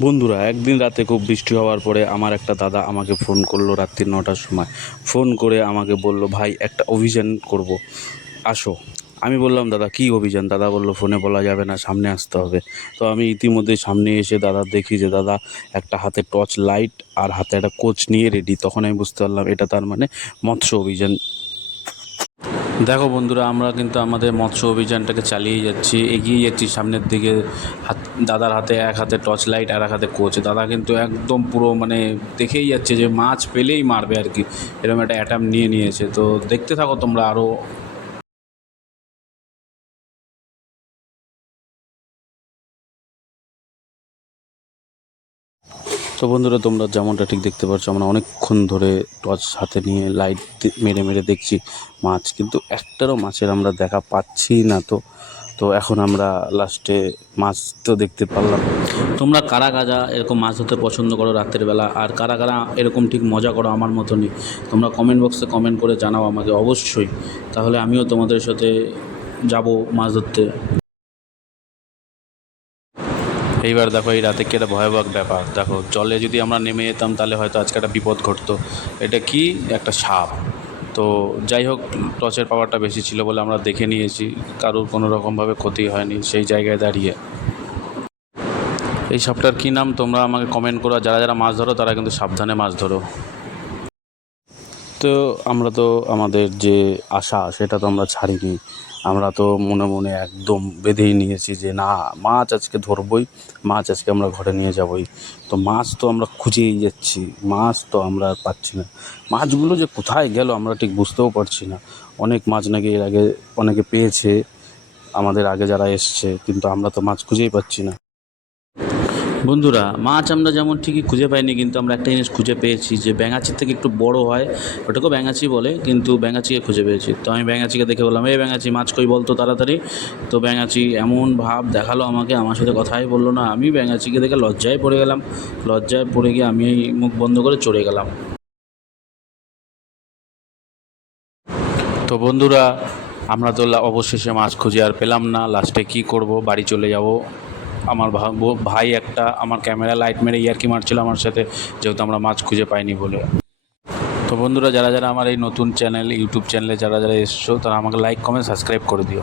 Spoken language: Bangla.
বন্ধুরা, একদিন রাতে খুব বৃষ্টি হওয়ার পরে আমার একটা দাদা আমাকে ফোন করল রাত্রি নটার সময়। ফোন করে আমাকে বলল, ভাই, একটা অভিযান করব। আসো। আমি বললাম, দাদা, কী অভিযান? দাদা বলল, ফোনে বলা যাবে না, সামনে আসতে হবে। তো আমি ইতিমধ্যে সামনে এসে দাদা দেখি যে, দাদা, একটা হাতে টর্চ লাইট আর হাতে একটা কোচ নিয়ে রেডি তখন আমি বুঝতে পারলাম এটা তার মানে মৎস্য অভিযান। দেখো বন্ধুরা, আমরা কিন্তু আমাদের মৎস্য অভিযানটাকে চালিয়ে যাচ্ছি, এগিয়ে যাচ্ছি সামনের দিকে। হাত, দাদার হাতে এক হাতে টর্চ লাইট আর এক হাতে কোচ দাদা কিন্তু একদম পুরো মানে দেখেই যাচ্ছে যে মাছ পেলেই মারবে আর কি। এরকম একটা অ্যাটাম নিয়ে নিয়েছে। তো দেখতে থাকো তোমরা আরও তো বন্ধুরা, তোমরা যেমনটা ঠিক দেখতে পাচ্ছ আমরা অনেকক্ষণ ধরে টর্চ হাতে নিয়ে লাইট মেরে মেরে দেখছি মাছ, কিন্তু একটারও মাছের আমরা দেখা পাচ্ছি না তো। তো এখন আমরা লাস্টে মাছ তো দেখতে পারলাম। তোমরা কারা কারা এরকম মাছ ধরতে পছন্দ করো রাত্রের বেলা, আর কারা কারা এরকম ঠিক মজা করো আমার মতনই তোমরা কমেন্ট বক্সে কমেন্ট করে জানাও আমাকে অবশ্যই। তাহলে আমিও তোমাদের সাথে যাব মাছ ধরতে। এইবার দেখো, এই রাতে কি একটা ভয়াবহ ব্যাপার। দেখো, জলে যদি আমরা নেমে যেতাম, তাহলে হয়তো আজকে একটা বিপদ ঘটতো। এটা কি? একটা সাপ। তো যাই হোক, টর্চের পাওয়ারটা বেশি ছিল বলে আমরা দেখে নিয়েছি। কারোর কোনো রকমভাবে ক্ষতি হয়নি, সেই জায়গায় দাঁড়িয়ে। এই সাপটার কী নাম? তোমরা আমাকে কমেন্ট করো। যারা যারা মাছ ধরো, তারা কিন্তু সাবধানে মাছ ধরো। তো আমরা তো আমাদের যে আশা, সেটা তো আমরা ছাড়িনি। আমরা তো মনে মনে একদম বেঁধেই নিয়েছি যে, না, মাছ আজকে ধরবই, মাছ আজকে আমরা ঘরে নিয়ে যাবই। তো মাছ তো আমরা খুঁজেই যাচ্ছি, মাছ তো আমরা আর পাচ্ছি না। মাছগুলো যে কোথায় গেল আমরা ঠিক বুঝতেও পারছি না। অনেক মাছ নাকি এর আগে অনেকে পেয়েছে, আমাদের আগে যারা এসছে, কিন্তু আমরা তো মাছ খুঁজেই পাচ্ছি না। বন্ধুরা, মাছ আমরা যেমন ঠিকই খুঁজে পাইনি, কিন্তু আমরা একটা জিনিস খুঁজে পেয়েছি যে ব্যাঙাচির থেকে একটু বড় হয়। ওটাকেও ব্যাঙাচি বলে, কিন্তু ব্যাঙাচিকে খুঁজে পেয়েছি। তো আমি ব্যাঙাচিকে দেখে বললাম এই ব্যাঙাচি, মাছ কই বলতো তাড়াতাড়ি? তো ব্যাঙাচি এমন ভাব দেখাল আমাকে, আমার সাথে কথাই বলল না। আমি ব্যাঙাচিকে দেখে লজ্জায় পড়ে গেলাম। লজ্জায় পড়ে গিয়ে আমি মুখ বন্ধ করে চড়ে গেলাম। তো বন্ধুরা, আমরা তো অবশেষে মাছ খুঁজে আর পেলাম না। লাস্টে কি করব? বাড়ি চলে যাব। আমার ভাই একটা আমার ক্যামেরা লাইট মেরে ইয়ার্কি মারছিল আমার সাথে, যেহেতু আমরা মাছ খুঁজে পাইনি বলে। তো বন্ধুরা, যারা যারা আমার এই নতুন চ্যানেল, ইউটিউব চ্যানেলে যারা যারা এসছো, তারা আমাকে লাইক কমেন্ট সাবস্ক্রাইব করে দিও।